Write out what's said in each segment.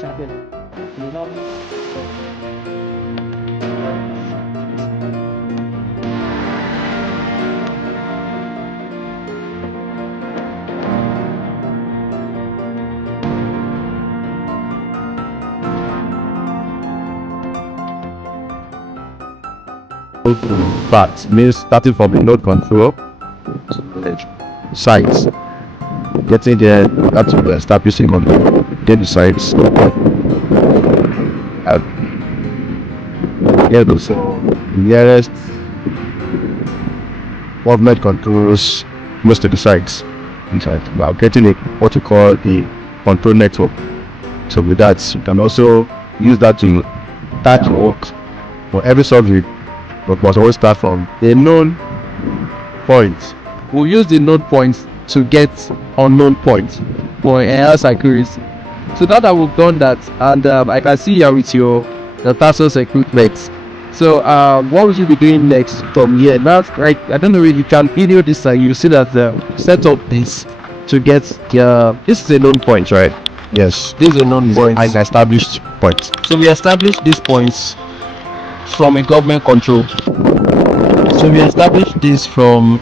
But means starting from the node control to the sites. Getting there, that's what establishing on the sites. Yeah, so nearest government controls most of the sites. Inside, while getting a what you call the control network. So with that, you can also use that to start work for every survey, but must always start from a known point. We'll use the node points to get unknown points for enhanced accuracy. So now that we've done that, and I can see here with the Tassos equipment. So what we should be doing next from here? Now, right? I don't know if you can video this. You see that the set up this to get this is a known point, right? Yes, This is a known point. an established point. So we established these points from a government control. So we established this from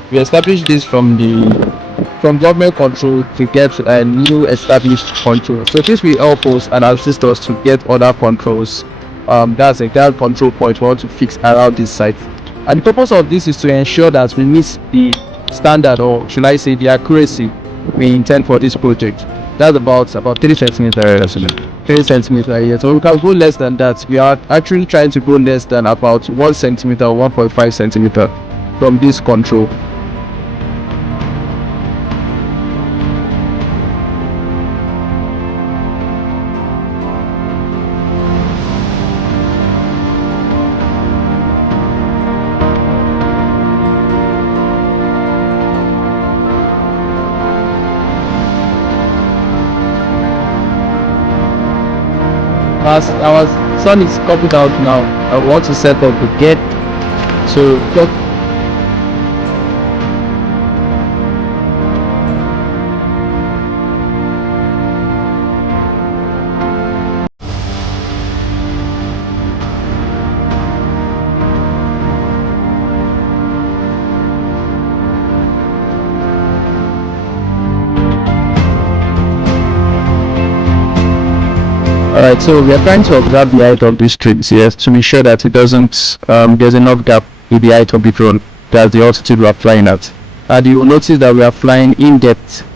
government control to get a new established control. So this will help us and assist us to get other controls. That's a ground control point we want to fix around this site. And the purpose of this is to ensure that we meet the standard, or should I say the accuracy we intend for this project. That's about 3 centimeters. 3 centimeters here. So we can go less than that. We are actually trying to go less than about 1 centimeter or 1.5 centimeter from this control. As our sun is coming out now, I want to set up the gate to talk. Alright, so we are trying to observe the height of these trees here to make sure that it doesn't, there's enough gap with the height of the drone. That's the altitude we are flying at. And you will notice that we are flying in depth,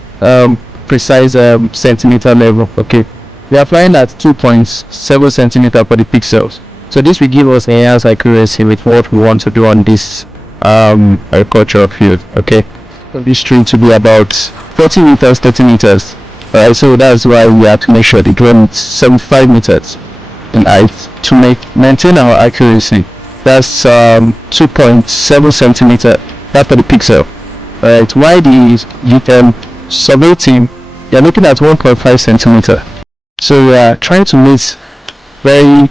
precise centimeter level. Okay, we are flying at 2.7 centimeter for the pixels. So this will give us enhanced accuracy with what we want to do on this agricultural field. Okay, so this tree to be about 40 meters, 30 meters. Alright, so that's why we have to make sure the drone is 75 meters in height to maintain our accuracy. That's 2.7 centimeter. That's for the pixel. Alright, why the survey team, they're looking at 1.5 centimeter. So we are trying to meet very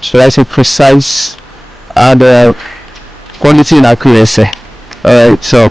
should I say precise and quality and accuracy. Alright, so